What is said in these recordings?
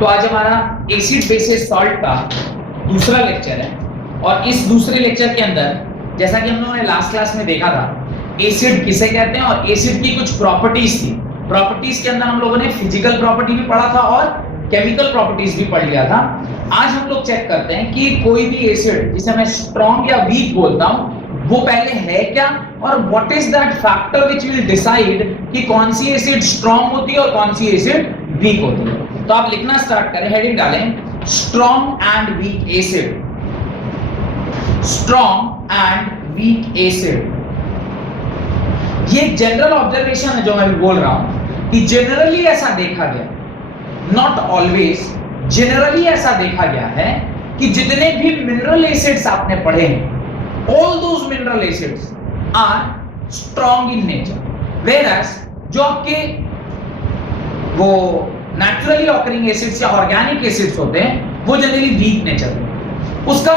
तो आज हमारा एसिड बेसिस सॉल्ट का दूसरा लेक्चर है और इस दूसरे लेक्चर के अंदर जैसा कि हम लोगों ने लास्ट क्लास में देखा था एसिड किसे कहते हैं और एसिड की कुछ प्रॉपर्टीज थी। प्रॉपर्टीज के अंदर हम लोगों ने फिजिकल प्रॉपर्टी भी पढ़ा था और केमिकल प्रॉपर्टीज भी पढ़ लिया था। आज हम लोग चेक करते हैं कि कोई भी एसिड जिसे मैं स्ट्रॉन्ग या वीक बोलता हूं वो पहले है क्या और what is that factor which will decide कि कौन सी एसिड स्ट्रॉन्ग होती है और कौन सी एसिड वीक होती है। तो आप लिखना स्टार्ट करें, हेडिंग डालें strong and weak acid, strong and weak acid. ये जनरल ऑब्जर्वेशन है जो मैं बोल रहा हूं कि जनरली ऐसा देखा गया, नॉट ऑलवेज, जनरली ऐसा देखा गया है कि जितने भी मिनरल एसिड्स आपने पढ़े हैं all those mineral acids are strong in nature, whereas जो आपके वो naturally occurring acids या organic acids होते हैं वो जनरली weak नेचर है। उसका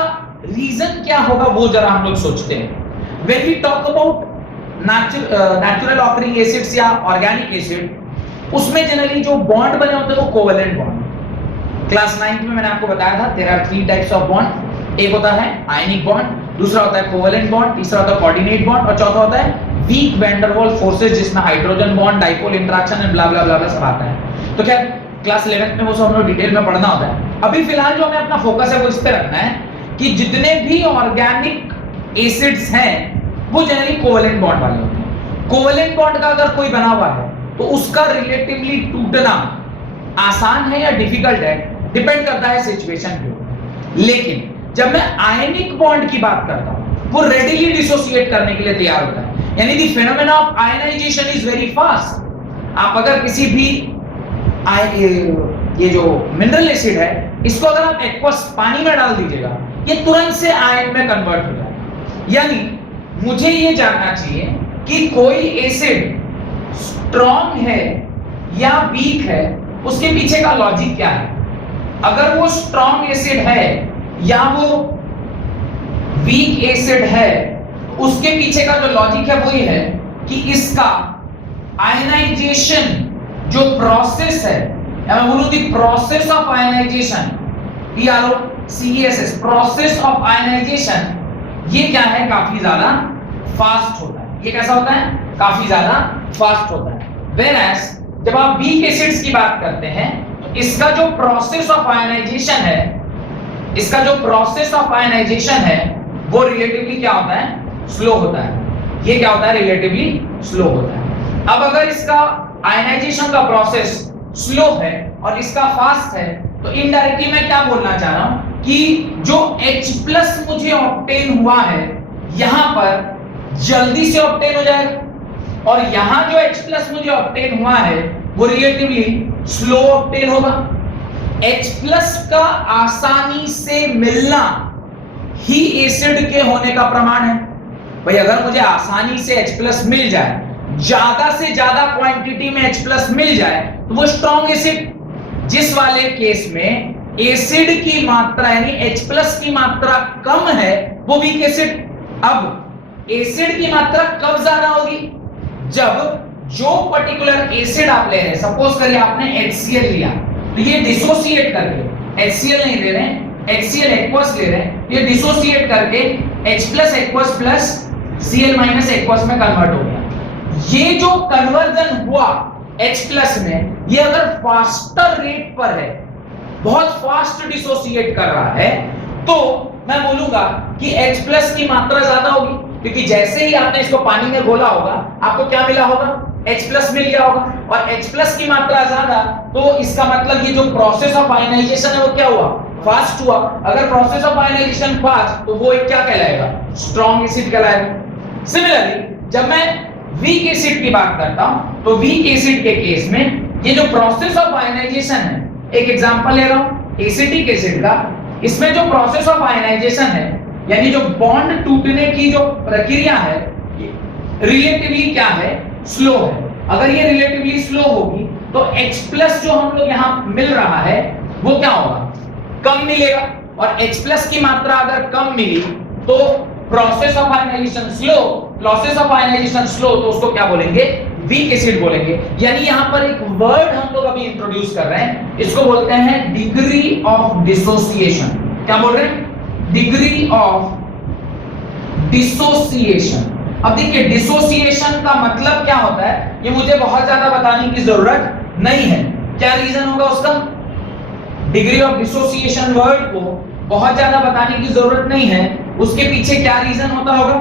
रीजन क्या होगा वो जरा हम लोग सोचते हैं। when we talk about natural occurring acids या organic acid उसमें जनरली जो बॉन्ड बने होते हैं वो कोवेलेंट बॉन्ड। क्लास 9 में मैंने आपको बताया था there are 3 types of bond, एक होता है आयनिक बॉन्ड, दूसरा होता है कोवेलेंट बॉन्ड, तीसरा होता है कोऑर्डिनेट बॉन्ड और चौथा होता है weak van der Waals forces जिसमें hydrogen bond, dipole interaction and blah blah blah सब आता है। तो खैर क्लास 11 में वो सब हम लोग डिटेल में पढ़ना होता है। अभी फिलहाल जो हमें अपना फोकस है वो इस पे रखना है कि जितने भी ऑर्गेनिक एसिड्स हैं वो जनरली कोवेलेंट बॉन्ड वाले होते हैं। कोवेलेंट बॉन्ड का अगर कोई बना हुआ है तो उसका रिलेटिवली टूटना आसान है या डिफिकल्ट है, डिपेंड करता है सिचुएशन पे। लेकिन जब मैं आयनिक बॉन्ड की बात करता हूं वो रेडिली डिसोसिएट करने के लिए तैयार होता है, यानी the phenomena of ionisation is very fast. आप अगर किसी भी ये जो मिनरल एसिड है इसको अगर आप एक्वस पानी में डाल दीजिएगा ये तुरंत से आयन में कन्वर्ट हो जाएगा। यानी मुझे ये जानना चाहिए कि कोई एसिड स्ट्रॉन्ग है या वीक है, उसके पीछे का लॉजिक क्या है। अगर वो स्ट्रॉन्ग एसिड है या वो वीक एसिड है उसके पीछे का जो लॉजिक है वो ये है कि इसका आयनाइजेशन जो प्रोसेस है, या मैं बोलूं the process of ionisation, PROCESS, process of ionisation, ये क्या है काफी ज्यादा फास्ट होता है। ये कैसा होता है? काफी ज्यादा फास्ट होता है। Whereas जब आप वीक एसिड्स की बात करते हैं तो इसका जो प्रोसेस ऑफ आयनाइजेशन है, इसका जो प्रोसेस ऑफ आयनाइजेशन है वो रिलेटिवली क्या होता है? स्लो होता है। ये क्या होता है? रिलेटिवली स्लो होता है। अब अगर इसका आयनाइजेशन का प्रोसेस स्लो है और इसका फास्ट है तो इनडायरेक्टली मैं क्या बोलना चाह रहा हूं कि जो H+ मुझे ऑब्टेन हुआ है यहां पर जल्दी से ऑब्टेन हो जाएगा और यहां जो H+ मुझे ऑब्टेन हुआ है वो रिलेटिवली स्लो ऑब्टेन होगा। H+ का आसानी से मिलना ही एसिड के होने का प्रमाण है। भाई अगर मुझे आसानी से H+ मिल जाए, ज्यादा से ज्यादा क्वांटिटी में H+ मिल जाए तो वो स्ट्रॉन्ग एसिड। जिस वाले केस में एसिड की मात्रा यानी H+ की मात्रा कम है वो वीक एसिड। अब एसिड की मात्रा कब ज्यादा होगी? जब जो पर्टिकुलर एसिड आप ले रहे हैं, सपोज करिए आपने HCl लिया तो ये डिसोसिएट करके, HCl नहीं ले रहे हैं, HCl एक्वस ले रहे हैं, ये डिसोसिएट करके H+ aqueous plus Cl minus aqueous में कन्वर्ट हो गया। ये जो कन्वर्जन हुआ H+ में, ये अगर फास्टर रेट पर है, बहुत फास्ट डिसोसिएट कर रहा है, तो मैं बोलूंगा कि H+ की मात्रा ज्यादा होगी, क्योंकि जैसे ही आपने इसको पानी में घोला होगा आपको क्या मिला होगा? H+ मिल गया होगा और H+ की मात्रा ज्यादा, तो इसका मतलब ये जो प्रोसेस ऑफ आयनाइजेशन है वो क्या हुआ? फास्ट हुआ। अगर प्रोसेस ऑफ आयनाइजेशन फास्ट तो वो एक क्या कहलाएगा? स्ट्रॉन्ग एसिड कहलाएगा। सिमिलरली जब मैं वीक एसिड की बात करता हूं तो वीक एसिड के केस में ये जो प्रोसेस ऑफ आयनाइजेशन है, एक एग्जांपल ले रहा हूं एसिटिक एसिड का, इसमें जो प्रोसेस ऑफ आयनाइजेशन है यानी जो बॉन्ड टूटने की जो प्रक्रिया है रिलेटिवली क्या है? स्लो है। अगर ये रिलेटिवली स्लो होगी तो H+ जो हम लोग यहां मिल रहा है वो क्या होगा? कम मिलेगा। और H+ की मात्रा अगर कम मिली तो process of ionisation slow, process of ionisation slow, तो उसको क्या बोलेंगे? वीक एसिड बोलेंगे। यानी यहां पर एक वर्ड हम लोग अभी इंट्रोड्यूस कर रहे हैं, इसको बोलते हैं डिग्री ऑफ डिसोसिएशन। क्या बोल रहे हैं? Degree of dissociation. अब देखिए डिसोसिएशन का मतलब क्या होता है, ये मुझे बहुत ज्यादा बताने की जरूरत नहीं है। क्या रीजन होगा उसका? डिग्री ऑफ डिसोसिएशन वर्ड को बहुत ज्यादा बताने की जरूरत नहीं है, उसके पीछे क्या रीजन होता होगा?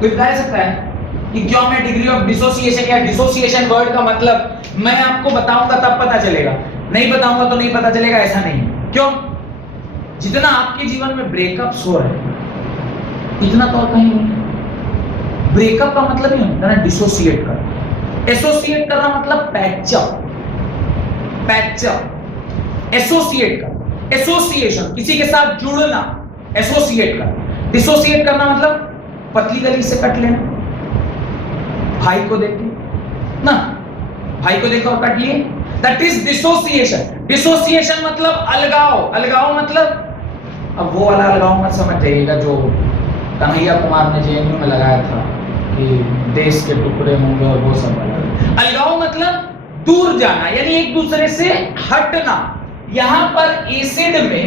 कोई बता सकता है कि क्यों मैं डिग्री ऑफ डिसोसिएशन या डिसोसिएशन वर्ड का मतलब मैं आपको बताऊंगा तब पता चलेगा, नहीं बताऊंगा तो नहीं पता चलेगा, ऐसा नहीं है। क्यों? जितना आपके जीवन में ब्रेकअप्स हो रहे हैं इतना तो कहीं नहीं। ब्रेकअप का मतलब ही होता है ना डिसोसिएट करना। एसोसिएट करना मतलब पैचअप, पैचअप, एसोसिएट करना, एसोसिएशन, किसी के साथ जुड़ना, एसोसिएट करना। डिसोसिएट करना मतलब पतली गली से कट लेना। भाई को देख ना, भाई को देखा और कट लिए, दैट इज डिसोसिएशन। डिसोसिएशन मतलब अलगाव। अलगाव मतलब अब वो वाला अलगाव मत समझ जाइएगा जो कन्हैया कुमार ने जेएनयू में लगाया था कि देश के टुकड़े होंगे और वो सब वाला। अलगाव मतलब दूर जाना, यानी एक दूसरे से हटना। यहां पर एसिड में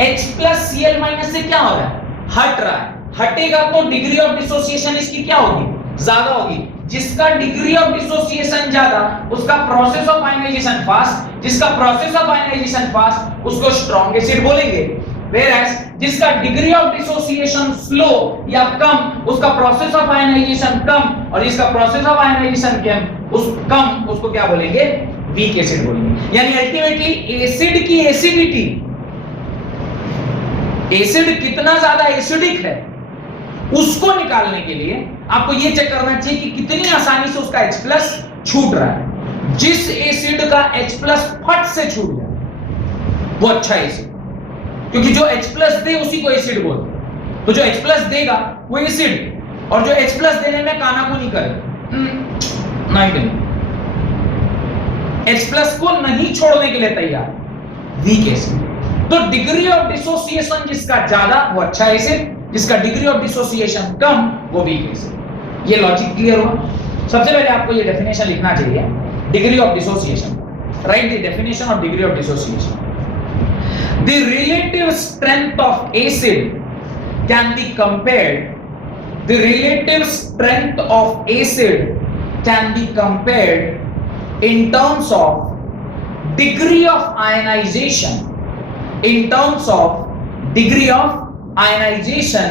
H+Cl- से क्या हो रहा है? हट रहा है। हटेगा तो डिग्री ऑफ डिसोसिएशन इसकी क्या होगी? ज्यादा होगी। जिसका डिग्री ऑफ डिसोसिएशन ज्यादा उसका प्रोसेस ऑफ आयनाइजेशन फास्ट, जिसका प्रोसेस ऑफ आयनाइजेशन फास्ट उसको स्ट्रॉन्ग एसिड बोलेंगे। Whereas जिसका डिग्री ऑफ डिसोसिएशन स्लो या कम उसका प्रोसेस ऑफ आयनाइजेशन कम, और जिसका प्रोसेस ऑफ आयनाइजेशन कम उसको क्या बोलेंगे? वीक एसिड बोलेंगे। यानी अल्टीमेटली एसिड की एसिडिटी, एसिड कितना ज्यादा एसिडिक है उसको निकालने के लिए आपको यह चेक करना चाहिए कि कितनी आसानी से उसका H+ छूट रहा है। जिस एसिड का H+ फट से छूट जाए वो अच्छा एसिड, क्योंकि जो H+ दे उसी को एसिड बोलते हैं। तो जो H+ देगा वो एसिड, और जो H+ देने में कानाफूनी करे नहीं, H+ को नहीं छोड़ने के लिए तैयार, वीक एसिड। तो डिग्री ऑफ डिसोसिएशन जिसका ज्यादा वो अच्छा एसिड, जिसका डिग्री ऑफ डिसोसिएशन कम वो वीक एसिड। ये लॉजिक क्लियर हुआ? सबसे पहले आपको ये डेफिनेशन लिखना चाहिए, degree of dissociation. Right the definition of degree of dissociation. The relative strength of acid can be compared. The relative strength of acid can be compared in terms of degree of ionization. In terms of degree of ionization,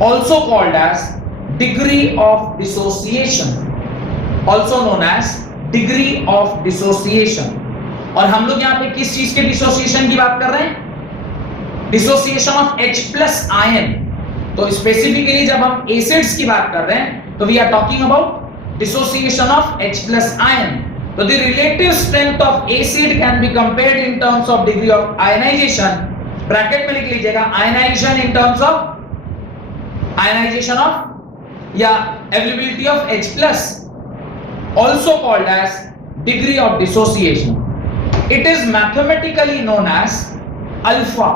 also called as degree of dissociation, also known as degree of dissociation. और हम लोग यहाँ पे किस चीज के dissociation की बात कर रहे हैं? Dissociation of H+ ion. तो स्पेसिफिकली जब हम एसिड्स की बात कर रहे हैं तो we are talking about dissociation of H+ ion. तो the relative strength of acid can be compared in terms of degree of ionisation. Bracket में लिख लीजिएगा ionisation in terms of ionisation of या availability of H+, also called as degree of dissociation. It is mathematically known as alpha.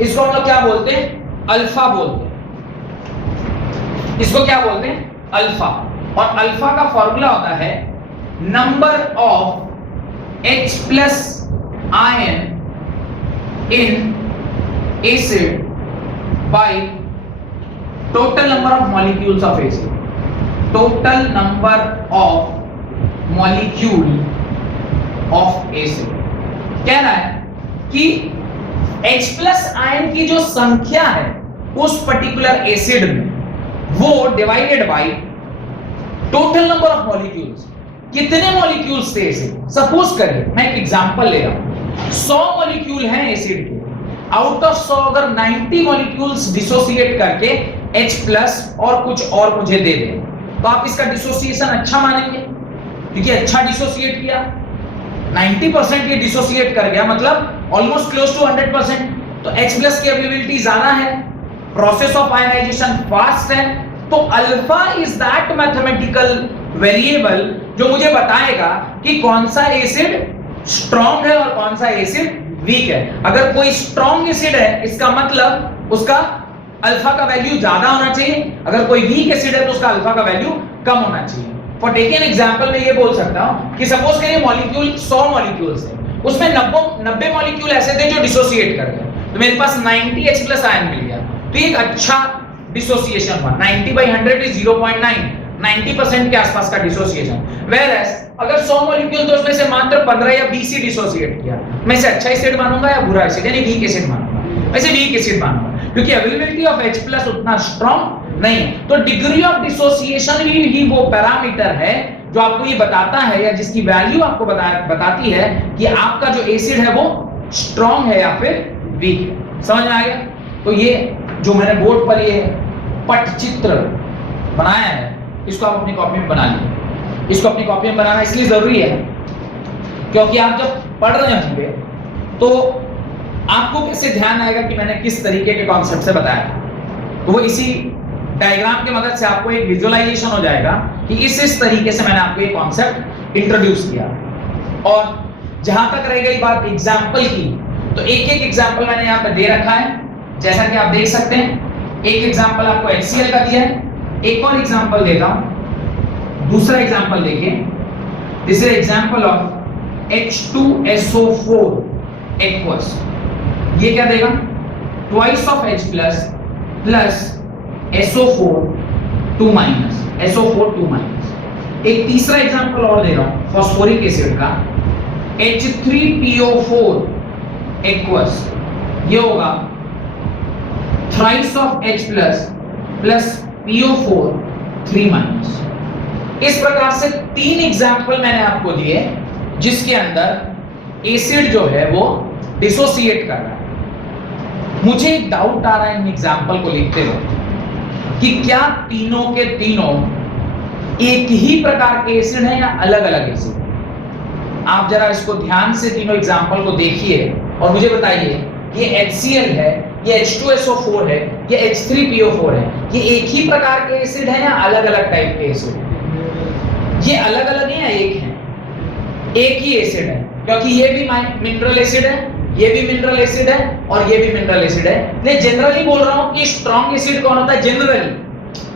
इसको हम लोग क्या बोलते हैं? अल्फा बोलते हैं। इसको क्या बोलते हैं? अल्फा। और अल्फा का फॉर्मूला होता है number of H+ ion in acid by total number of molecules of acid. Total number of molecule of acid. कह रहा है कि H+ आयन की जो संख्या है उस पर्टिकुलर एसिड में वो divided by total number of molecules. कितने मॉलिक्यूल्स थे एसिड? सपोज करिए मैं एक एग्जांपल ले रहा हूं, 100 मॉलिक्यूल हैं एसिड के। आउट ऑफ 100 अगर 90 मॉलिक्यूल्स डिसोसिएट करके H+ और कुछ और मुझे दे दे तो आप इसका डिसोसिएशन अच्छा मानेंगे? क्योंकि अच्छा डिसोसिएट किया, 90% ये डिसोसिएट कर गया, मतलब ऑलमोस्ट क्लोज टू 100%। तो H+ की अवेलेबिलिटी ज्यादा है, प्रोसेस ऑफ आयनाइजेशन फास्ट है। तो alpha is that mathematical variable जो मुझे बताएगा कि कौन सा एसिड स्ट्रॉन्ग है और कौन सा एसिड वीक है। अगर कोई स्ट्रॉन्ग एसिड है इसका मतलब उसका अल्फा का वैल्यू ज्यादा होना चाहिए, अगर कोई वीक एसिड है तो उसका अल्फा का वैल्यू कम होना चाहिए। फॉर टेक एन एग्जांपल मैं ये बोल सकता हूं कि सपोज करिए मॉलिक्यूल 100 मॉलिक्यूल्स है, उसमें 90 मॉलिक्यूल ऐसे थे जो डिसोसिएट कर गए, तो मेरे पास 90 H+ आयन मिल गया, तो ये एक अच्छा डिसोसिएशन हुआ। 90/100 इज 0.9, 90% के आसपास का डिसोसिएशन। वेयरएज अगर 100 मॉलिक्यूल तो उसमें से मात्र 15 या 20 ही डिसोसिएट किया, मैं इसे अच्छा एसिड मानूंगा या बुरा एसिड यानी वीक एसिड मानूंगा? वैसे वीक एसिड मानूंगा क्योंकि अवेलेबिलिटी ऑफ H+ उतना स्ट्रांग नहीं है। तो डिग्री ऑफ डिसोसिएशन ही वो पैरामीटर है जो आपको ये बताता है या जिसकी वैल्यू आपको बताती है कि आपका जो एसिड है वो स्ट्रांग है या फिर वीक है। समझ में आ गया? तो ये जो मैंने बोर्ड पर ये पटचित्र बनाया है, इसको आप अपनी कॉपी में बना लीजिए। इसको अपनी कॉपी में बनाना इसलिए जरूरी है क्योंकि आप जब पढ़ रहे होंगे तो आपको कैसे ध्यान आएगा कि मैंने किस तरीके के कॉन्सेप्ट से बताया था। तो वो इसी डायग्राम की मदद से आपको एक विजुअलाइजेशन हो जाएगा कि इस तरीके से मैंने आपको ये कॉन्सेप्ट इंट्रोड्यूस किया। और जहां तक रह गई बात एग्जाम्पल की, तो एक एक एग्जाम्पल मैंने यहाँ पे दे रखा है, जैसा कि आप देख सकते हैं। एक एग्जाम्पल आपको HCl का दिया है, एक और एग्जाम्पल देता हूं। दूसरा एग्जाम्पल देखिए, this is example of H2SO4 aqueous. ये क्या देगा? Twice of H+ plus SO4 2 minus, SO4 2 minus. एक तीसरा एग्जाम्पल और दे रहा हूं फॉस्फोरिक एसिड का, H3PO4 एक्वस। ये होगा thrice of H+ plus PO4 3 minus. इस प्रकार से 3 एग्जाम्पल मैंने आपको दिए जिसके अंदर एसिड जो है वो डिसोसिएट कर रहा है। मुझे एक डाउट आ रहा है इन एग्जाम्पल को लिखते हुए कि क्या तीनों के तीनों एक ही प्रकार के एसिड हैं या अलग अलग एसिड? आप जरा इसको ध्यान से तीनों एग्जाम्पल को देखिए और मुझे बताइए, ये HCl है, ये H2SO4 है, ये H3PO4 है, ये एक ही प्रकार के एसिड है या अलग अलग टाइप के एसिड? ये अलग अलग है या एक है? एक ही एसिड है, क्योंकि ये भी मिनरल एसिड है, ये भी मिनरल एसिड है और ये भी मिनरल एसिड है। मैं जनरली बोल रहा हूं कि स्ट्रॉन्ग एसिड कौन होता है? जनरली,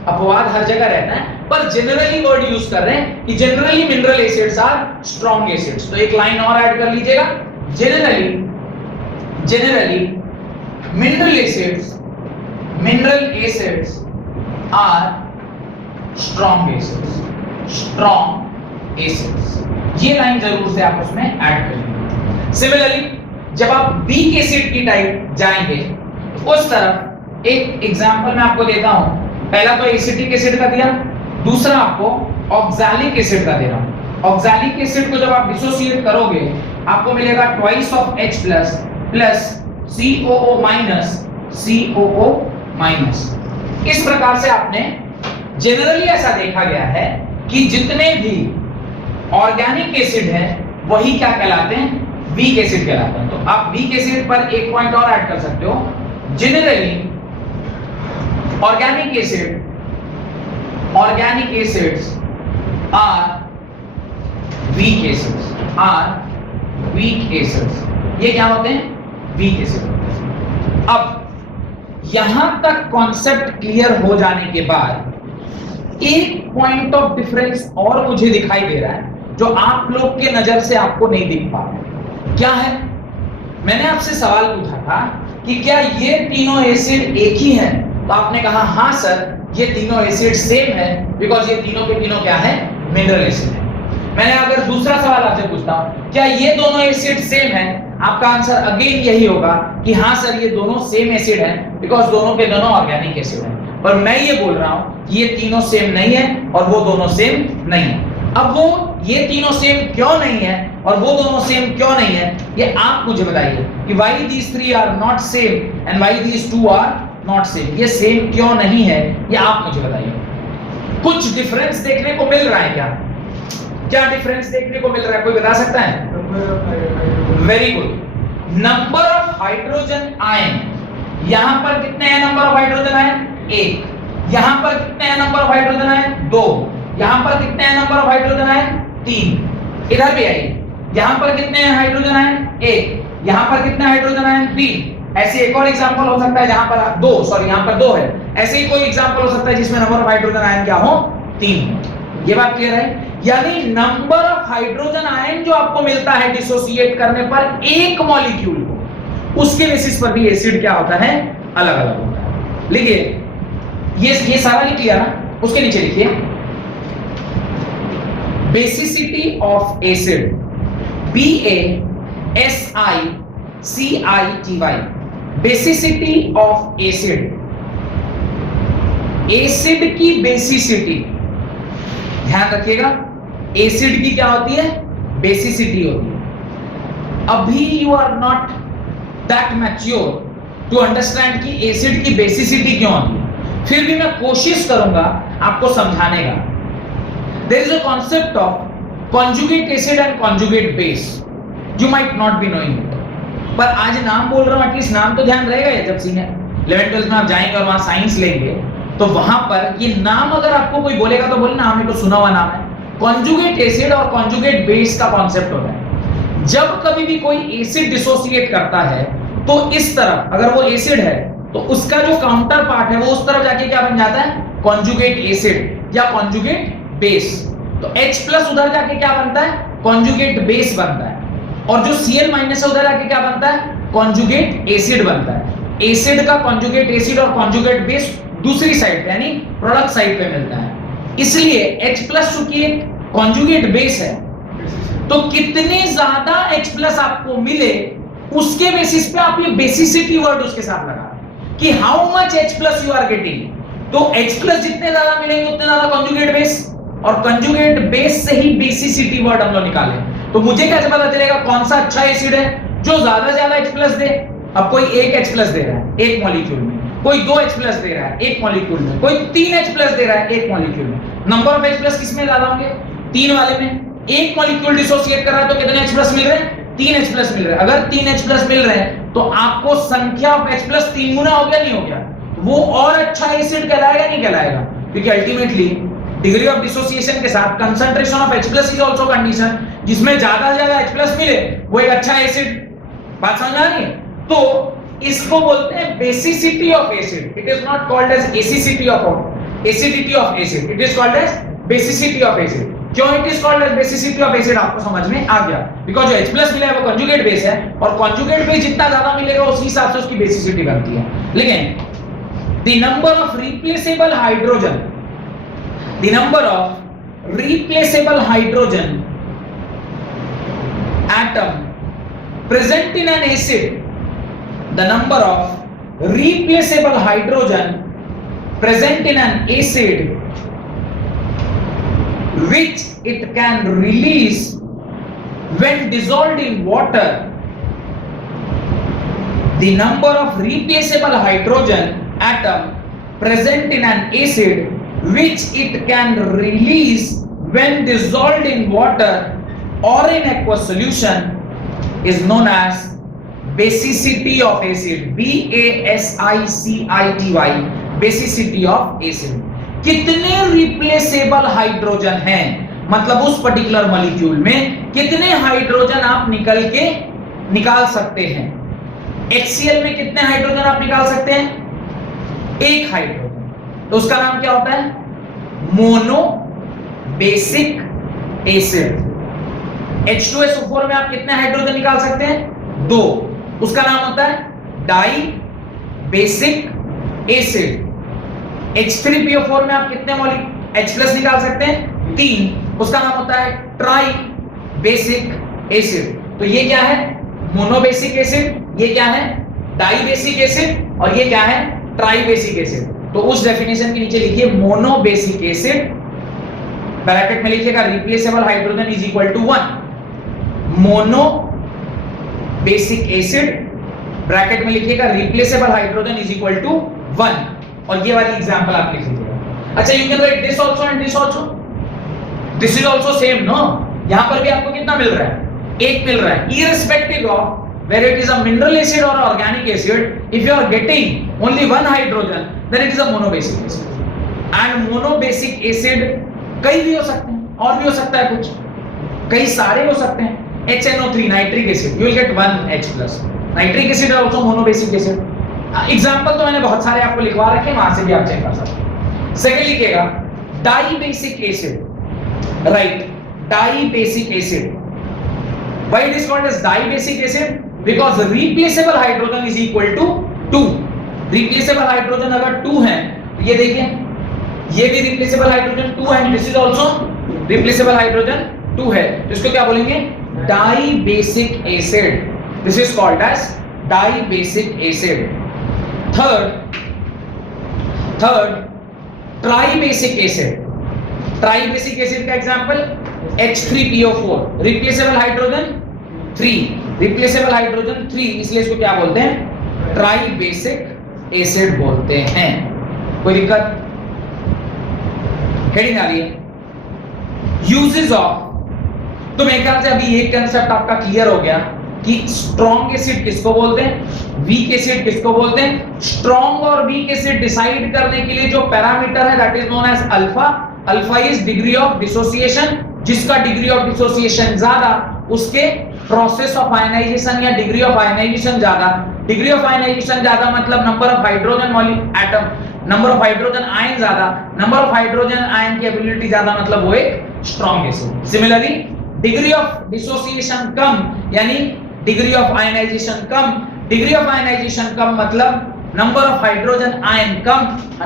अपवाद हर जगह रहता है, पर जनरली वर्ड यूज कर रहे हैं कि generally mineral acids are strong acids. तो एक लाइन और ऐड कर लीजिएगा, generally mineral acids are strong acids. ये लाइन जरूर से आप उसमें ऐड करेंगे। सिमिलरली जब आप वीक एसिड की टाइप जाएंगे उस तरफ एक एग्जांपल मैं आपको देता हूं। पहला तो एसिटिक एसिड का दिया, दूसरा आपको ऑक्सैलिक एसिड का दे रहा हूं। ऑक्सैलिक एसिड को जब आप डिसोसिएट करोगे आपको मिलेगा twice of H+ plus COO minus. इस प्रकार से आपने जनरली ऐसा देखा गया है कि जितने भी ऑर्गेनिक एसिड हैं वही क्या कहलाते हैं? वीक एसिड कहलाते हैं। तो आप वीक एसिड पर एक पॉइंट और ऐड कर सकते हो, generally organic acids are weak acids. ये क्या होते हैं? Weak acid. अब यहां तक कॉन्सेप्ट क्लियर हो जाने के बाद एक पॉइंट ऑफ डिफरेंस और मुझे दिखाई दे रहा है जो आप लोग के नजर से आपको नहीं दिख पा रहा। क्या है? मैंने आपसे सवाल पूछा था कि क्या ये तीनों एसिड एक ही हैं? तो आपने कहा हां सर, ये तीनों एसिड सेम है बिकॉज़ ये तीनों के तीनों क्या है? मिनरल एसिड है। मैंने अगर दूसरा सवाल आपसे पूछता हूं क्या ये दोनों एसिड सेम है, आपका आंसर अगेन यही होगा कि हां सर ये दोनों सेम एसिड हैं बिकॉज़ दोनों के दोनों ऑर्गेनिक एसिड हैं। पर मैं ये बोल रहा हूं कि ये तीनों सेम नहीं है और वो दोनों सेम नहीं है। अब वो ये तीनों सेम क्यों नहीं है और वो दोनों सेम क्यों नहीं है, ये आप मुझे बताइए कि why these three are not same and why these two are not same। ये सेम क्यों नहीं है, ये आप मुझे बताइए। कुछ डिफरेंस देखने को मिल रहा है क्या? क्या डिफरेंस देखने को मिल रहा है, कोई बता सकता है? Very good. Number of hydrogen ion, यहां पर कितने हैं नंबर ऑफ हाइड्रोजन आयन? 1। यहां पर कितने हैं नंबर ऑफ हाइड्रोजन आयन? 2। यहां पर कितने हैं नंबर ऑफ हाइड्रोजन आयन? 3। इधर भी आइए, यहां पर कितने हैं हाइड्रोजन आयन? 1। यहां पर कितने हाइड्रोजन आयन? 3। ऐसे एक और एग्जांपल हो सकता है जहां पर 2, सॉरी यहां पर 2 है। ऐसे ही कोई एग्जांपल हो सकता है जिसमें नंबर ऑफ हाइड्रोजन आयन क्या हो? 3। ये बात क्लियर है? यानी नंबर ऑफ हाइड्रोजन आयन जो आपको मिलता है डिसोसिएट करने पर एक मॉलिक्यूल को, उसके बेसिस पर भी एसिड क्या होता है, अलग अलग होता है। लिखिए ये सारा लिख लिया ना, उसके नीचे लिखिए basicity of acid, BASICITY, basicity of acid. Acid की बेसिसिटी, ध्यान रखिएगा, एसिड की क्या होती है, बेसिसिटी होती है। अभी you are not that mature to understand कि एसिड की बेसिसिटी क्यों होती है, फिर भी मैं कोशिश करूंगा आपको समझाने का। There is a concept of conjugate acid and conjugate base, you might not be knowing it, पर आज नाम बोल रहा हूं, एटलीस्ट नाम तो ध्यान रहेगा। जब सीनियर 11-12 में आप जाएंगे और वहां साइंस लेंगे तो वहां पर ये नाम अगर आपको कोई बोलेगा तो बोले ना हमें तो सुना हुआ नाम है। कॉन्जुगेट एसिड और कॉन्जुगेट बेस का कॉन्सेप्ट होता है, जब कभी भी कोई एसिड डिसोसिएट करता है तो इस तरफ अगर वो एसिड है तो उसका जो काउंटर पार्ट है वो उस तरफ जाके क्या बन जाता है, कॉन्जुगेट एसिड या कॉन्जुगेट बेस। तो H प्लस उधर जाके क्या बनता है, कॉन्जुगेट बेस बनता है, और जो Cl माइनस है उधर जाके क्या बनता है, कॉन्जुगेट एसिड बनता है। एसिड का कॉन्जुगेट एसिड और कॉन्जुगेट बेस दूसरी साइड पे यानी प्रोडक्ट साइड पे मिलता है। इसलिए H प्लस चूंकि एक कॉन्जुगेट बेस है तो कितने ज्यादा H प्लस आपको मिले उसके बेसिस पे आप ये बेसिसिटी वर्ड उसके साथ लगा कि how much H plus you are getting. तो H प्लस जितने ज्यादा मिलेंगे उतने ज्यादा कॉन्जुगेट बेस, और कंजुगेट बेस से ही बेसिसिटी वर्ड हम लोग निकाले। तो मुझे कैसे पता चलेगा कौन सा अच्छा एसिड है, जो ज्यादा H प्लस दे। अब कोई 1 H प्लस दे रहा है एक मॉलिक्यूल में, कोई 2 H प्लस दे रहा है एक मॉलिक्यूल में, कोई 3 H प्लस दे रहा है एक मॉलिक्यूल में। नंबर ऑफ H प्लस किसमें ज्यादा होंगे, 3 वाले में। एक मॉलिक्यूल डिसोसिएट कर रहा है तो कितने H प्लस मिल रहे हैं, 3 H प्लस मिल रहे हैं। अगर 3 H प्लस मिल रहे हैं तो आपको संख्या ऑफ H प्लस 3 गुना हो गया, नहीं हो गया, वो और अच्छा एसिड कहलाएगा नहीं कहलाएगा, क्योंकि अल्टीमेटली डिग्री ऑफ डिसोसिएशन के साथ concentration of H plus is also condition, जिसमें ज्यादा से ज्यादा H प्लस मिले वो एक अच्छा एसिड। बात समझ आ रही है? तो इसको बोलते हैं basicity of acid. It is not called as acidity of acid, it is called as basicity of acid. क्यों it is called as basicity of acid आपको समझ में आ गया, बिकॉज़ जो H प्लस मिला है वो कंजुगेट बेस है, और कंजुगेट बेस जितना ज्यादा मिलेगा उसी हिसाब से उसकी बेसिसिटी बनती है। लेकिन the number of replaceable hydrogen, the number of replaceable hydrogen atom present in an acid, the number of replaceable hydrogen present in an acid which it can release when dissolved in water, the number of replaceable hydrogen atom present in an acid which it can release when dissolved in water or in aqueous solution is known as basicity of acid, BASICITY, basicity of acid। कितने replaceable hydrogen हैं, मतलब उस particular molecule में कितने hydrogen आप निकाल सकते हैं। HCl में कितने हाइड्रोजन आप निकाल सकते हैं, एक हाइड्रोजन, तो उसका नाम क्या होता है, मोनो बेसिक एसिड। H2SO4 में आप कितने हाइड्रोजन निकाल सकते हैं, 2, उसका नाम होता है डाई बेसिक एसिड। H3PO4 में आप कितने H प्लस निकाल सकते हैं, 3, उसका नाम होता है ट्राई बेसिक एसिड। तो ये क्या है, मोनो बेसिक एसिड, ये क्या है, डाई बेसिक एसिड, और ये क्या है, ट्राई बेसिक एसिड। तो उस डेफिनेशन के नीचे लिखिए मोनो बेसिक एसिड, ब्रैकेट में लिखिएगा replaceable hydrogen is equal to 1। Mono basic acid, bracket में लिखिएगा replaceable hydrogen is equal to 1। और ये वाली एग्जांपल आप लिख लीजिएगा। अच्छा, you can write this also and this also, this is also same no. यहां पर भी आपको कितना मिल रहा है, 1 मिल रहा है, irrespective of whether it is a mineral acid or organic acid, if you are getting only one hydrogen then it is a monobasic acid। and monobasic acid कई भी हो सकते हैं, और भी हो सकता है कुछ, कई सारे हो सकते हैं। HNO3 nitric acid, you will get 1 H plus। Nitric acid है also monobasic acid। एग्जांपल तो मैंने बहुत सारे आपको लिखवा रखे हैं, वहां से भी आप चेक कर सकते हैं। सेकंड लिखिएगा dibasic acid. Right, dibasic acid. Why it is called as dibasic acid? Because replaceable hydrogen is equal to 2. Replaceable hydrogen अगर 2 है, ये देखिए, ये भी replaceable hydrogen 2 है, this is also replaceable hydrogen 2 है, तो इसको क्या बोलेंगे? Dibasic acid. This is called as dibasic acid. Third, tribasic acid. Tribasic acid का example H3PO4, replaceable hydrogen 3, replaceable hydrogen 3, इसलिए इसको क्या बोलते हैं? ट्राइबेसिक एसिड बोलते हैं। कोई दिक्कत? हेडिंग आ रही है, यूजेस ऑफ। तो मेरे ख्याल से अभी ये कंसेप्ट आपका क्लियर हो गया कि स्ट्रॉन्ग एसिड किसको बोलते हैं, वीक एसिड किसको बोलते हैं। स्ट्रॉन्ग और वीक एसिड डिसाइड करने के लिए जो पैरामीटर है that is known as alpha. Alpha is degree of dissociation, जिसका डिग्री ऑफ डिसोसिएशन ज्यादा उसके प्रोसेस ऑफ आयनाइजेशन या डिग्री ऑफ आयनाइजेशन ज्यादा। डिग्री ऑफ आयनाइजेशन ज्यादा मतलब number of hydrogen atom, number of hydrogen ion ज्यादा, number of hydrogen ion की ability ज्यादा, मतलब वो एक strong acid. Similarly degree of dissociation कम यानी डिग्री ऑफ आयनाइजेशन कम, डिग्री ऑफ आयनाइजेशन कम मतलब नंबर ऑफ हाइड्रोजन आयन कम,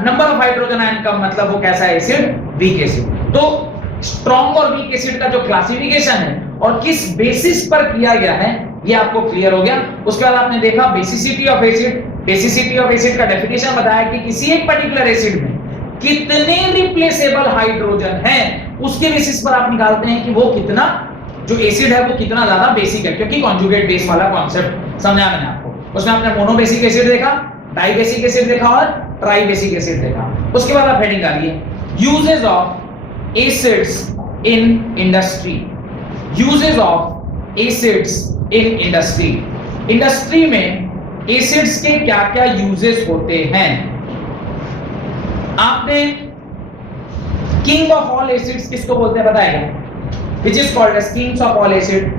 नंबर ऑफ हाइड्रोजन आयन कम मतलब वो कैसा एसिड? Weak acid. तो स्ट्रॉन्ग और वीक एसिड का जो क्लासिफिकेशन है और किस बेसिस पर किया गया है ये आपको क्लियर हो गया। उसके बाद आपने देखा basicity of acid. Basicity of acid का डेफिनेशन बताया कि किसी एक पर्टिकुलर एसिड में कितने रिप्लेसेबल हाइड्रोजन हैं उसके बेसिस पर आप निकालते हैं कि वो कितना, जो एसिड है वो कितना ज्यादा बेसिक है, क्योंकि कॉन्जुगेट बेस वाला कॉन्सेप्ट समझा मैंने आपको। उसमें आपने मोनोबेसिक एसिड देखा, डाइबेसिक एसिड देखा और ट्राइबेसिक एसिड देखा। उसके बाद आप हेडिंग डालिए, uses of acids in industry. Uses of acids in industry. Industry में acids के क्या-क्या uses होते हैं? आपने king of all acids किसको बोलते हैं बताएगा? Which is called as kings of all acid?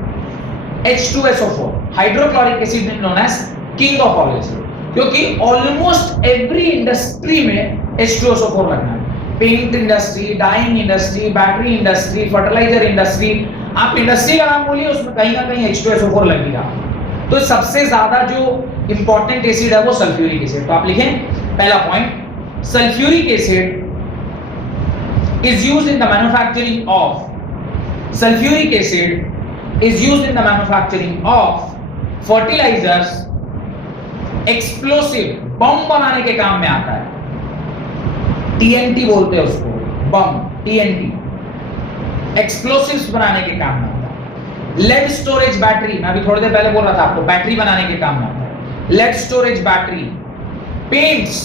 H2SO4. Hydrochloric acid is known as king of all acid. क्योंकि almost every industry में H2SO4 लगना है। Paint industry, dyeing industry, battery industry, fertilizer industry, आप industry का नाम बोलिए उसमें कहीं ना कहीं H2SO4 लगेगा। तो सबसे ज्यादा जो इंपॉर्टेंट एसिड है वो सल्फ्यूरिक एसिड। तो आप लिखें पहला point, sulphuric acid is used in the manufacturing of sulfuric acid is used in the manufacturing of fertilizers, explosive बम बनाने के काम में आता है। TNT बोलते हैं उसको, बम, TNT, एक्सप्लोसिव्स बनाने के काम में आता है। लेड स्टोरेज बैटरी, मैं अभी थोड़ी देर पहले बोल रहा था आपको, बैटरी बनाने के काम में आता है। Lead storage battery, paints,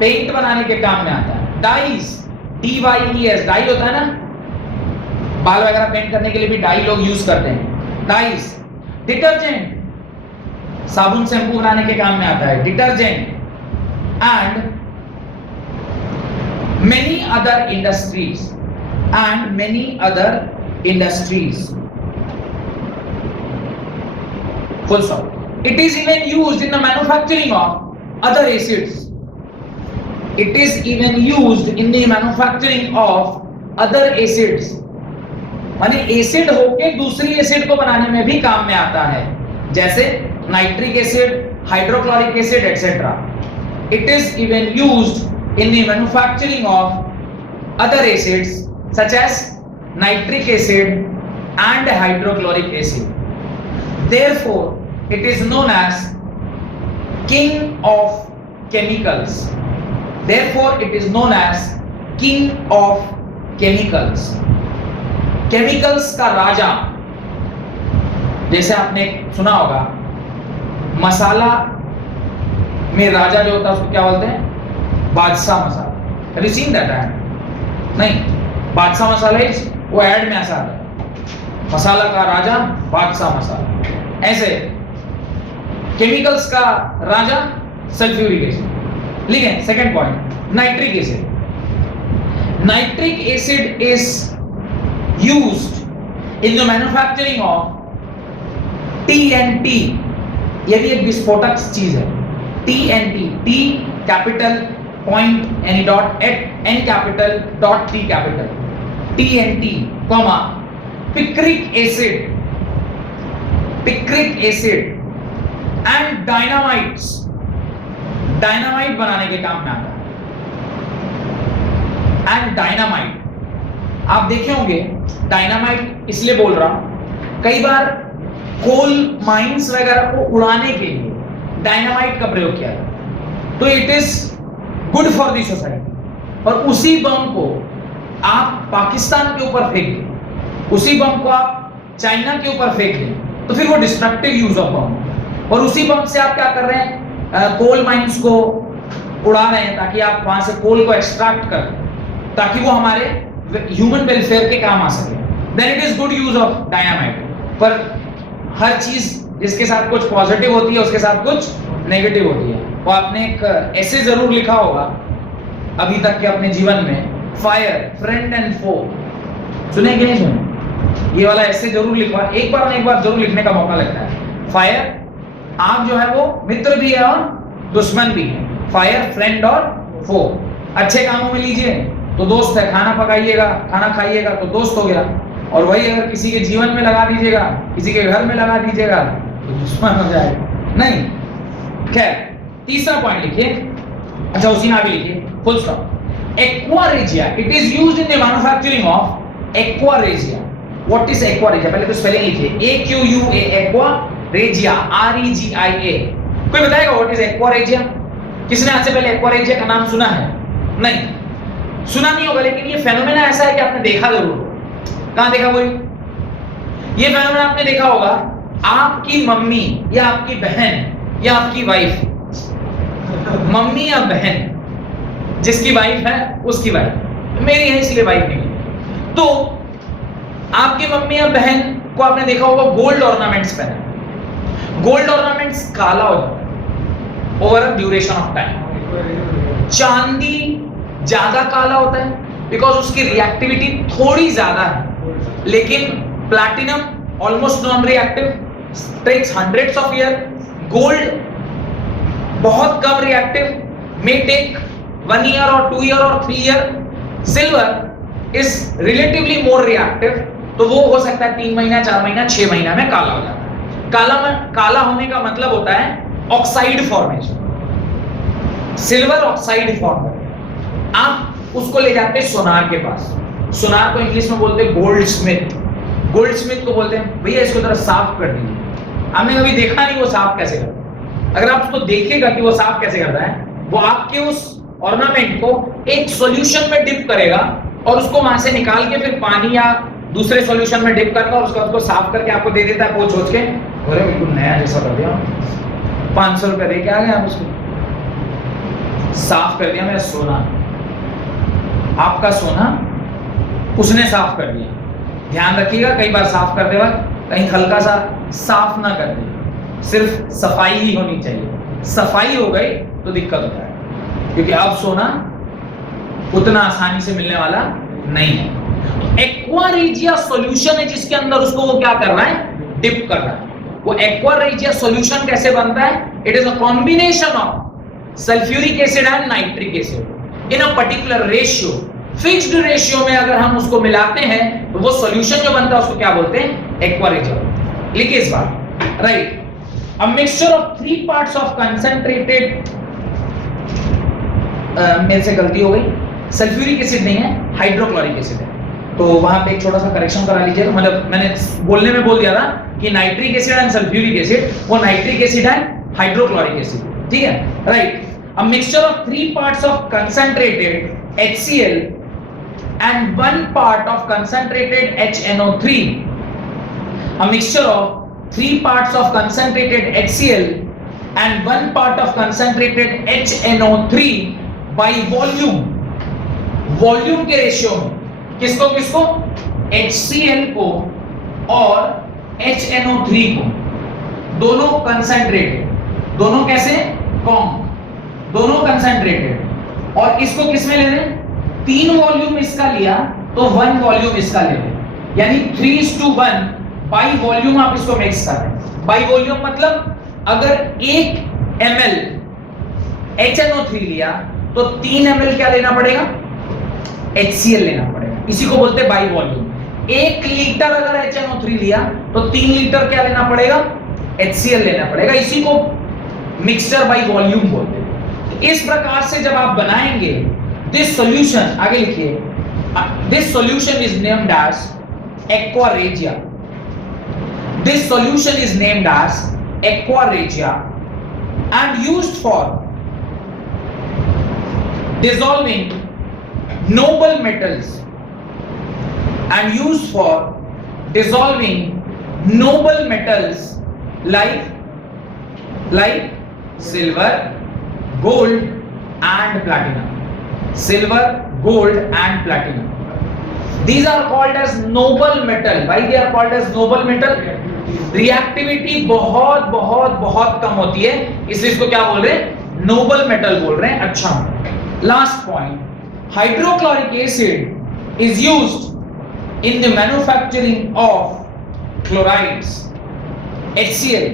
paint बनाने के काम में आता है। डाइज, DYES, डाई होता है ना, बाल वगैरह पेंट करने के लिए भी डाई लोग यूज करते हैं, डाइज। डिटर्जेंट, साबुन शैम्पू बनाने के काम में आता है, detergent. And many other industries and many other industries, full stop. It is even used in the manufacturing of other acids. It is even used in the manufacturing of other acids. माने acid होके दूसरी acid को बनाने में भी काम में आता है, जैसे nitric acid, hydrochloric acid etcetera. It is even used in the manufacturing of other acids such as nitric acid and hydrochloric acid. Therefore, it is known as king of chemicals. Therefore, it is known as king of chemicals. Chemicals का राजा, जैसे आपने सुना होगा मसाला में राजा जो होता है उसको क्या बोलते हैं? बादशाह मसाला। Have you seen that ad? नहीं, बादशाह मसाला इज वो ऐड में ऐसा आता है, मसाला का राजा बादशाह मसाला। ऐसे केमिकल्स का राजा सल्फ्यूरिक एसिड। लिखें second point, nitric acid. Nitric acid is used in the manufacturing of TNT। ये भी एक विस्फोटक चीज है। TNT, T capital point any dot at N capital dot T capital. TNT, comma picric acid and dynamites, dynamite बनाने के काम में आता है। एंड डायनामाइट, आप देखे होंगे, डायनामाइट इसलिए बोल रहा हूं, कई बार कोल माइंस वगैरह को उड़ाने के लिए डायनामाइट का प्रयोग किया जाता है, तो it is good for the society. और उसी बम को आप पाकिस्तान के ऊपर फेंक दें, उसी बम को आप चाइना के ऊपर फेंक दें, तो फिर वो डिस्ट्रक्टिव यूज ऑफ बम। और उसी बम से आप क्या कर रहे हैं, कोल माइंस को उड़ा रहे हैं ताकि आप वहां से कोल को एक्सट्रैक्ट कर, ताकि वो हमारे ह्यूमन वेलफेयर के काम आ सके, then it is good use of dynamite. पर हर चीज जिसके साथ कुछ पॉजिटिव होती है उसके साथ कुछ नेगेटिव होती है। वो आपने एक ऐसे जरूर लिखा होगा अभी तक के अपने जीवन में, फायर फ्रेंड एंड फो, सुने कि नहीं सुने? ये वाला ऐसे जरूर लिखवा, एक बार जरूर लिखने का मौका लगता है। फायर, आग जो है वो मित्र भी है और दुश्मन भी है। फायर फ्रेंड और फो, अच्छे कामों में लीजिए तो दोस्त है, खाना पकाइएगा, खाना खाइएगा तो दोस्त हो गया, और वही अगर किसी के जीवन में लगा दीजिएगा, किसी के घर में लगा दीजिएगा तो दुश्मन हो जाएगा। नहीं, खैर तीसरा पॉइंट लिखिए, अच्छा उसी में आगे लिखिए, full stop. Aqua regia, it is used in the manufacturing of aqua regia. What is aqua regia? पहले तो स्पेलिंग लिखिए, AQUA, एक्वारेजिया, REGIA। कोई बताएगा व्हाट इज एक्वारेजिया? किसने आज से पहले एक्वारेजिया का नाम सुना है? नहीं सुना नहीं होगा, लेकिन ये फेनोमेना ऐसा है कि आपने देखा जरूर। कहां देखा कोई? ये फेनोमेना आपने देखा होगा, आपकी मम्मी या आपकी बहन या आपकी वाइफ, मम्मी या बहन जिसकी वाइफ है उसकी वाइफ, मेरी है इसलिए वाइफ नहीं, तो आपकी मम्मी या बहन को आपने देखा होगा गोल्ड ऑर्नामेंट्स पहना। गोल्ड ऑर्नामेंट्स काला हो जाता है over a duration of time. चांदी ज्यादा काला होता है बिकॉज उसकी रिएक्टिविटी थोड़ी ज्यादा है, लेकिन platinum almost non reactive, takes hundreds of year. Gold बहुत कम रिएक्टिव, मे टेक 1 ईयर और 2 ईयर और 3 year. Silver is relatively more reactive, तो वो हो सकता है 3 महीना, 4 महीना, 6 महीना में काला हो जाता है। काला होने का मतलब होता है oxide formation, silver oxide form. आप उसको ले जाते हैं सोनार के पास, सोनार को इंग्लिश में बोलते हैं गोल्ड स्मिथ। गोल्ड स्मिथ को बोलते हैं भैया इसको जरा साफ कर दीजिए। हमने कभी देखा नहीं वो साफ कैसे करता है। अगर आप उसको देखेगा कि वो साफ कैसे करता है, वो आपके उस ऑर्नामेंट को एक सॉल्यूशन में डिप करेगा और उसको वहां से निकाल के फिर पानी या दूसरे सॉल्यूशन में डिप करता है और उसको साफ करके आपको दे देता है पोंछ पोंछ के। बोले बिल्कुल नया जैसा कर दिया, 500 रुपए दे के आ गए आप उसको, साफ कर दिया मेरा सोना, आपका सोना उसने साफ कर दिया। ध्यान रखिएगा कई बार साफ करते वक्त कहीं हल्का सा साफ ना कर दे, सिर्फ सफाई ही होनी चाहिए। सफाई हो गई तो दिक्कत हो जाएगी, क्योंकि अब सोना उतना आसानी से मिलने वाला नहीं है। एक्वारेजिया सॉल्यूशन है जिसके अंदर उसको वो क्या कर रहा है, डिप कर रहा है। वो एक्वारेजिया सॉल्यूशन कैसे बनता है? It is a combination of sulphuric acid and nitric acid in a particular ratio, fixed ratio में अगर हम उसको मिलाते हैं तो वो सॉल्यूशन जो बनता है उसको क्या बोलते हैं? एक्वारेजिया। लिखिए इस बार, right. A mixture of 3 parts of concentrated, मेरे से गलती हो गई, सल्फ्यूरिक एसिड नहीं है, हाइड्रोक्लोरिक एसिड है, तो वहां पे एक छोटा सा करेक्शन करा लीजिएगा। मतलब मैंने बोलने में बोल दिया था कि nitric acid and sulphuric acid, वो nitric acid and hydrochloric acid, ठीक है, right. A mixture of 3 parts of concentrated HCl and 1 part of concentrated HNO3. A mixture of 3 parts of concentrated HCl and 1 part of concentrated HNO3 by volume. Volume के ratio में किसको किसको? HCl को और HNO3 को, दोनों concentrated, दोनों कैसे? कॉम, दोनों कंसंट्रेटेड। और इसको किस में ले रहे हैं? 3 वॉल्यूम इसका लिया तो 1 वॉल्यूम इसका ले लें, यानी 3:1 बाई वॉल्यूम आप इसको मिक्स कर रहे हैं। बाई वॉल्यूम मतलब अगर 1 ml HNO3 लिया तो 3 ml क्या लेना पड़ेगा? HCl लेना पड़ेगा। इसी को बोलते हैं बाई वॉल्यूम। 1 लीटर अगर HNO3 लिया तो 3 लीटर क्या लेना पड़ेगा, HCl लेना पड़ेगा। इसी को मिक्सचर बाई वॉल्यूम बोलते हैं। इस प्रकार से जब आप बनाएंगे दिस सॉल्यूशन, आगे लिखिए, this solution is named as aqua regia. This solution is named as aqua regia and used for dissolving noble metals and used for dissolving noble metals like silver, gold and platinum. Silver, gold and platinum, these are called as noble metal. Why they are called as noble metal? Reactivity बहुत बहुत बहुत कम होती है, इसलिए इसको क्या बोल रहे हैं, नोबल मेटल बोल रहे हैं। अच्छा, last point, hydrochloric acid is used in the manufacturing of chlorides. HCl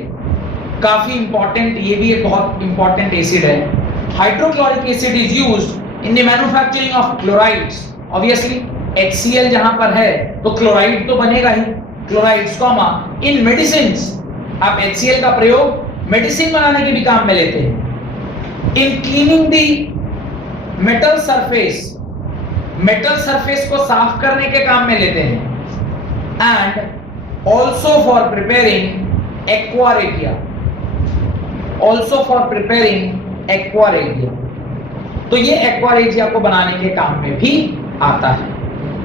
काफी इंपॉर्टेंट, ये भी एक बहुत इंपॉर्टेंट एसिड है। Hydrochloric acid is used in the manufacturing of chlorides. Obviously HCl जहां पर है तो क्लोराइड तो बनेगा ही, क्लोराइड्स कॉमा इन मेडिसिन्स। आप HCl का प्रयोग मेडिसिन बनाने के भी काम में लेते हैं। इन cleaning the metal surface, metal surface को साफ करने के काम में लेते हैं। And also for preparing aqua regia, also for preparing aqua regia, तो ये एक्वा रेजिया को बनाने के काम में भी आता है।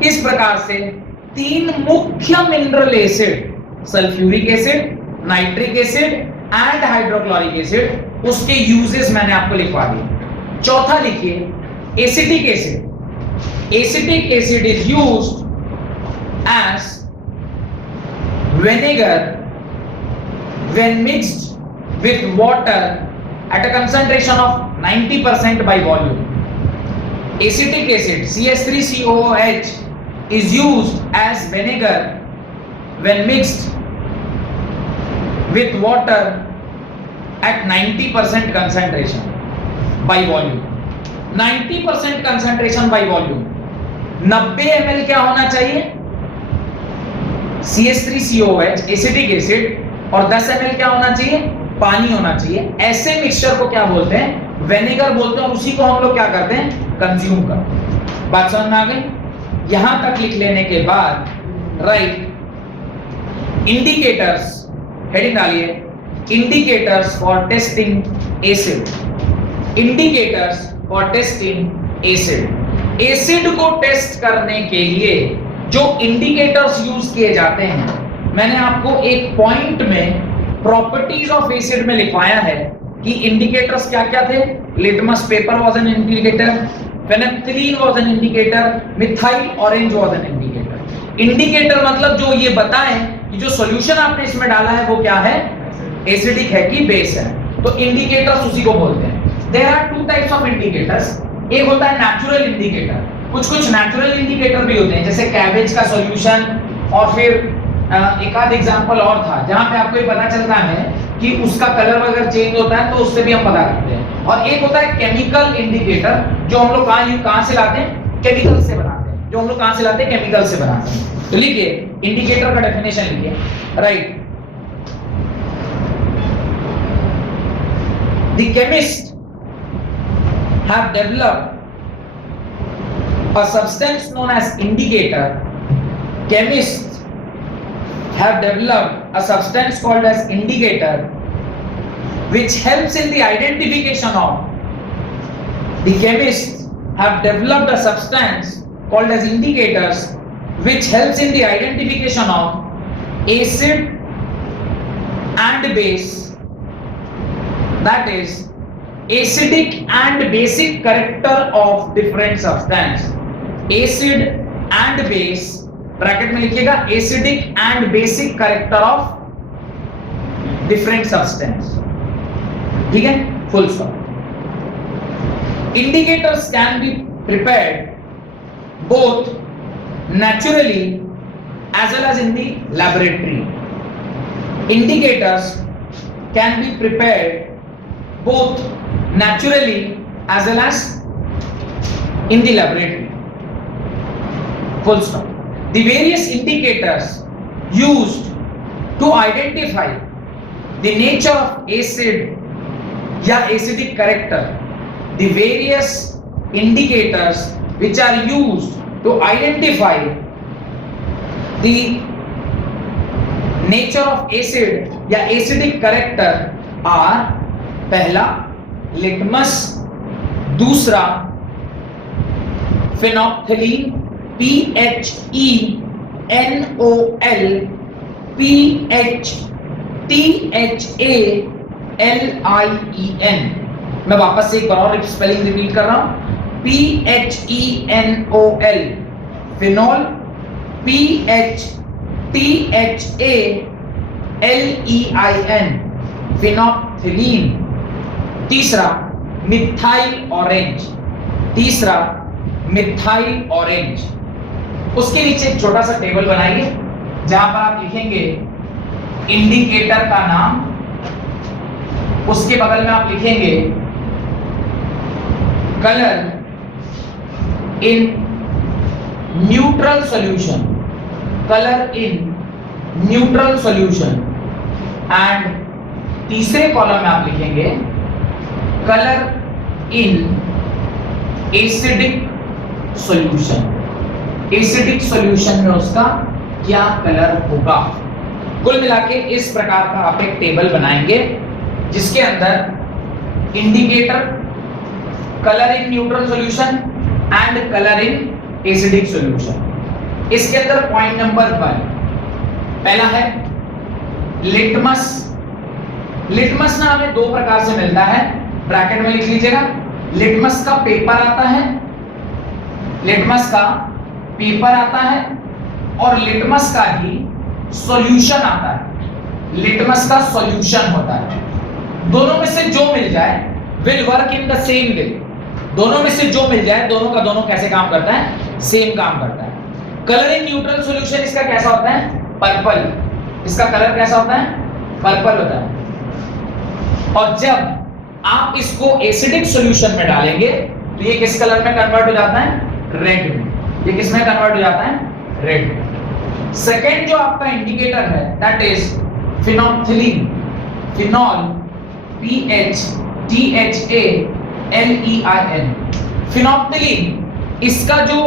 इस प्रकार से 3 मुख्य mineral acid, sulphuric acid, nitric acid and hydrochloric acid, उसके यूजेस मैंने आपको लिखवा दिए। चौथा लिखिए, acetic acid. Acetic acid is used as vinegar when mixed with water at a concentration of 90% by volume. Acetic acid CH3COOH is used as vinegar when mixed with water at 90% concentration by volume. 90% concentration by volume. 90 ml क्या होना चाहिए, CH3COOH acetic acid, और 10 ml क्या होना चाहिए, पानी होना चाहिए। ऐसे मिक्सचर को क्या बोलते हैं, विनेगर बोलते हैं, और उसी को हम लोग क्या करते हैं, कंज्यूम करते हैं। बात समझ में आ गई? यहां तक लिख लेने के बाद राइट इंडिकेटर्स, हेडिंग डालिए, indicators for testing acid. Indicators for testing acid. Acid को टेस्ट करने के लिए जो इंडिकेटर्स यूज किए जाते हैं, मैंने आपको एक पॉइंट में प्रॉपर्टीज ऑफ एसिड में लिखवाया है कि इंडिकेटर्स क्या क्या थे। Litmus paper was an indicator, phenolphthalein was an indicator, methyl orange was an indicator. Indicator मतलब जो ये बताएं कि जो सॉल्यूशन आपने इसमें डाला है वो क्या है, एसिडिक है कि बेस है, तो इंडिकेटर्स उसी को बोलते हैं। There are 2 types of indicators. एक होता है नेचुरल इंडिकेटर, कुछ नेचुरल इंडिकेटर भी होते हैं, जैसे कैबेज का सॉल्यूशन, और फिर एक आध एग्जांपल और था जहां पे आपको ये पता चलता है कि उसका कलर अगर चेंज होता है तो उससे भी हम पता करते हैं। और एक होता है केमिकल इंडिकेटर, जो हम लोग कहां से लाते हैं, केमिकल से बनाते हैं, जो हम लोग कहां से लाते हैं, केमिकल से बनाते हैं। तो लिखिए इंडिकेटर का डेफिनेशन लिखिए, right. The chemist have developed a substance known as indicator. Chemists have developed a substance called as indicator which helps in the identification of. The chemists have developed a substance called as indicators which helps in the identification of acid and base, that is acidic and basic character of different substance. Acid and base, bracket में लिखिएगा, acidic and basic character of different substance, ठीक है, full stop. Indicators can be prepared both naturally as well as in the laboratory. Indicators can be prepared both naturally as well as in the laboratory. full stop. The various indicators used to identify the nature of acid या acidic character, the various indicators which are used to identify the nature of acid या acidic character are पहला litmus, दूसरा फेनोप्थलीन PHENOL PHTHALIEN। मैं वापस से एक बार और spelling repeat कर रहा हूं, PHENOL फिनोल, PHTHALEIN फिनोप्थलीन। तीसरा मिथाइल ऑरेंज, तीसरा मिथाइल ऑरेंज। उसके नीचे एक छोटा सा टेबल बनाइए जहां पर आप लिखेंगे इंडिकेटर का नाम, उसके बगल में आप लिखेंगे colour in neutral solution, colour in neutral solution, and तीसरे कॉलम में आप लिखेंगे colour in acidic solution. Acidic solution में उसका क्या कलर होगा। कुल मिला के इस प्रकार का आप एक टेबल बनाएंगे जिसके अंदर indicator, colour in neutral solution and colour in acidic solution. इसके अंदर पॉइंट नंबर 1 पहला है लिटमस। लिटमस ना हमें दो प्रकार से मिलता है, ब्रैकेट में लिख लीजिएगा। लिटमस का पेपर आता है, लिटमस का पेपर आता है, और लिटमस का ही सॉल्यूशन आता है। लिटमस का सॉल्यूशन होता है। दोनों में से जो मिल जाए will work in the same way. दोनों में से जो मिल जाए, दोनों का दोनों कैसे काम करता है, सेम काम करता है। कलर इन न्यूट्रल सॉल्यूशन इसका कैसा होता है, पर्पल। इसका कलर कैसा होता है, पर्पल होता है। और जब आप इसको एसिडिक सॉल्यूशन में डालेंगे तो ये किस कलर में कन्वर्ट हो जाता है, रेड में। ये किस में कन्वर्ट हो जाता है, रेड में। सेकेंड जो आपका इंडिकेटर है that is phenolphthalein, phenol, PHTHALEIN। Phenolphthalein, इसका जो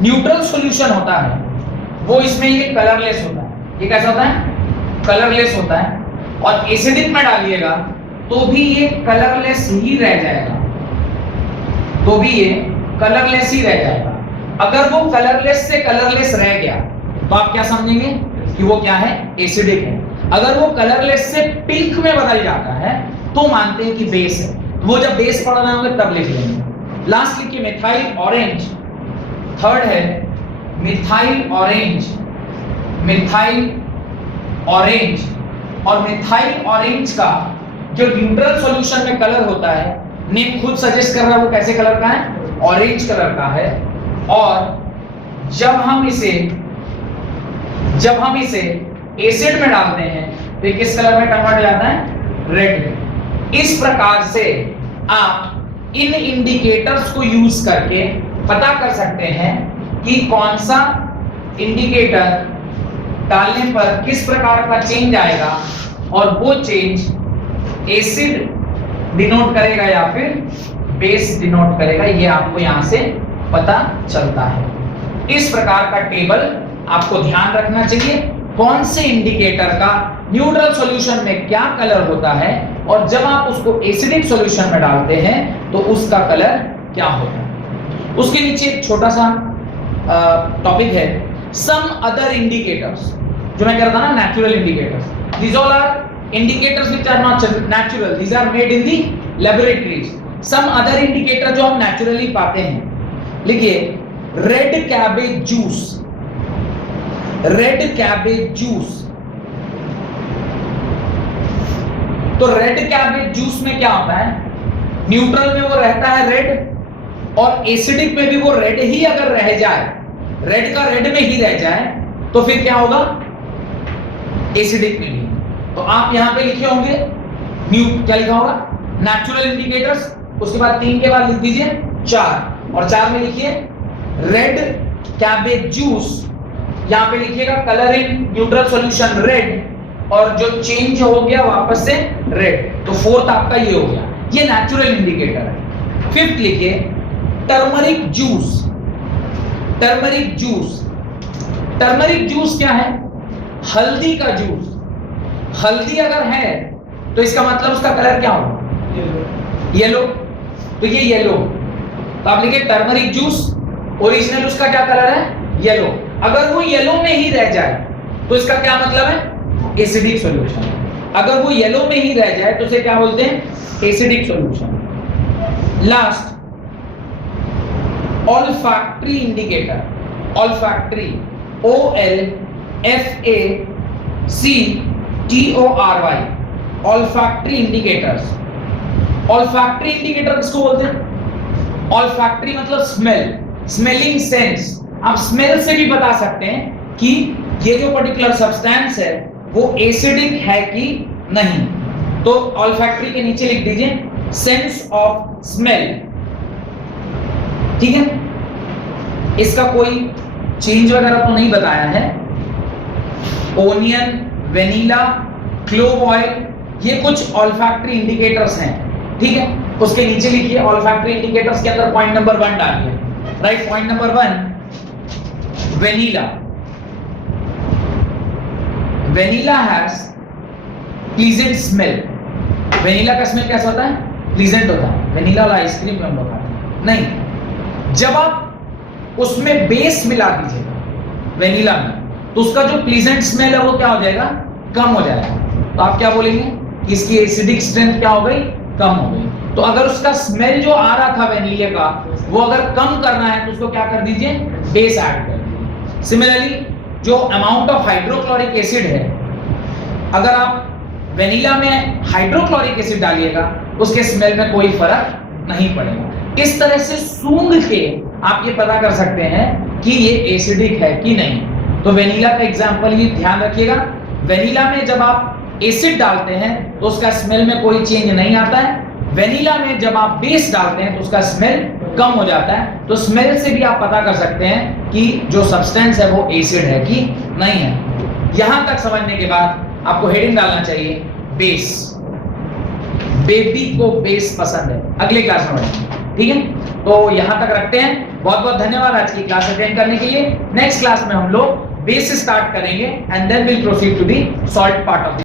न्यूट्रल सॉल्यूशन होता है वो इसमें ये कलरलेस होता है। ये कैसा होता है, कलरलेस होता है। और एसिडिक में डालिएगा तो भी ये कलरलेस ही रह जाएगा, तो भी ये कलरलेस ही रह जाएगा। अगर वो कलरलेस से कलरलेस रह गया तो आप क्या समझेंगे कि वो क्या है, एसिडिक है। अगर वो कलरलेस से पिंक में बदल जाता है तो मानते हैं कि बेस है। वो जब बेस पढ़ना होगा तब लिख लेंगे। लास्ट लिखिए मिथाइल ऑरेंज। थर्ड है मिथाइल ऑरेंज, मिथाइल ऑरेंज। और मिथाइल ऑरेंज का जो न्यूट्रल सॉल्यूशन में कलर होता है, नेम खुद सजेस्ट कर रहा है वो कैसे कलर का है, ऑरेंज कलर का है। और जब हम इसे एसिड में डालते हैं तो किस कलर में कन्वर्ट हो जाता है, रेड में। इस प्रकार से आप इन इंडिकेटर्स को यूज करके पता कर सकते हैं कि कौन सा इंडिकेटर डालने पर किस प्रकार का चेंज आएगा, और वो चेंज एसिड डिनोट करेगा या फिर बेस डिनोट करेगा। ये आपको यहां से पता चलता है। इस प्रकार का टेबल आपको ध्यान रखना चाहिए, कौन से इंडिकेटर का न्यूट्रल सॉल्यूशन में क्या कलर होता है, और जब आप उसको एसिडिक सॉल्यूशन में डालते हैं तो उसका कलर क्या होता है। उसके नीचे एक छोटा सा टॉपिक है सम अदर इंडिकेटर्स, जो मैं कह रहा था ना natural indicators. These all are indicators which are not natural, these are made in the laboratories. some other indicator जो हम naturally पाते हैं, लिखिए red cabbage juice, red cabbage juice. तो रेड कैबेज जूस में क्या होता है, न्यूट्रल में वो रहता है रेड, और एसिडिक में भी वो रेड ही अगर रह जाए, रेड का रेड में ही रह जाए तो फिर क्या होगा, एसिडिक में भी। तो आप यहां पे लिखे होंगे क्या लिखा होगा, नेचुरल इंडिकेटर्स। उसके बाद 3 के बाद लिख दीजिए 4, और 4 में लिखिए रेड कैबेज जूस, यहां पे लिखिएगा colour in neutral solution red, और जो चेंज हो गया वापस से रेड, तो फोर्थ आपका ये हो गया, ये नेचुरल इंडिकेटर है। फिफ्थ लिखिए turmeric juice. Turmeric juice, turmeric juice क्या है? हल्दी का जूस। हल्दी अगर है तो इसका मतलब उसका कलर क्या होगा? येलो। तो ये येलो, तो आप लिखिए टर्मरिक जूस, ओरिजिनल उसका क्या कलर है? येलो। अगर वो येलो में ही रह जाए तो इसका क्या मतलब है? Acidic solution. अगर वो येलो में ही रह जाए तो उसे क्या बोलते हैं? Acidic solution. Last olfactory indicator. Olfactory, OLFACTORY, olfactory indicators. Olfactory indicator किसको बोलते हैं? ऑल्फैक्टरी मतलब स्मेल, स्मेलिंग सेंस। आप स्मेल से भी बता सकते हैं कि ये जो पर्टिकुलर सब्सटेंस है वो एसिडिक है कि नहीं। तो ऑल्फैक्टरी के नीचे लिख दीजिए सेंस ऑफ स्मेल, ठीक है। इसका कोई चेंज वगैरह तो नहीं बताया है। ओनियन, वेनिला, क्लोव ऑयल, ये कुछ ऑल्फैक्टरी इंडिकेटर्स हैं, ठीक है। उसके नीचे लिखिए ऑल्फैक्टरी इंडिकेटर्स के अंदर पॉइंट नंबर 1 डालिए। Right, point number 1, vanilla. Vanilla has pleasant smell. Vanilla का स्मेल कैसा होता है? प्लीजेंट होता है। वेनिला वाला आइसक्रीम में हम लोग खाते हैं नहीं। जब आप उसमें बेस मिला दीजिएगा वेनिला में, तो उसका जो प्लीजेंट स्मेल है वो क्या हो जाएगा? कम हो जाएगा। तो आप क्या बोलेंगे कि इसकी एसिडिक स्ट्रेंथ क्या हो गई? कम हो गई। तो अगर उसका स्मेल जो आ रहा था वेनिले का वो अगर कम करना है तो उसको क्या कर दीजिए? बेस ऐड कर दीजिए। सिमिलरली जो अमाउंट ऑफ हाइड्रोक्लोरिक एसिड है, अगर आप वेनिला में हाइड्रोक्लोरिक एसिड डालिएगा उसके स्मेल में कोई फर्क नहीं पड़ेगा। इस तरह से सूंघ के आप ये पता कर सकते हैं कि ये एसिडिक है कि नहीं। तो वेनिला का एग्जांपल ये ध्यान रखिएगा, वेनिला में जब आप एसिड डालते हैं तो उसका स्मेल में कोई चेंज नहीं आता है। वेनिला में जब आप बेस डालते हैं तो उसका स्मेल कम हो जाता है। तो स्मेल से भी आप पता कर सकते हैं कि जो सब्सटेंस है वो एसिड है कि नहीं है। यहां तक समझने के बाद आपको हेडिंग डालना चाहिए बेस। बेबी को बेस पसंद है। अगले क्लास में बढ़ेंगे, ठीक है। तो यहां तक रखते हैं। बहुत बहुत धन्यवाद आज की क्लास अटेंड करने के लिए। नेक्स्ट क्लास में हम लोग बेस स्टार्ट करेंगे and then will proceed to the salt part of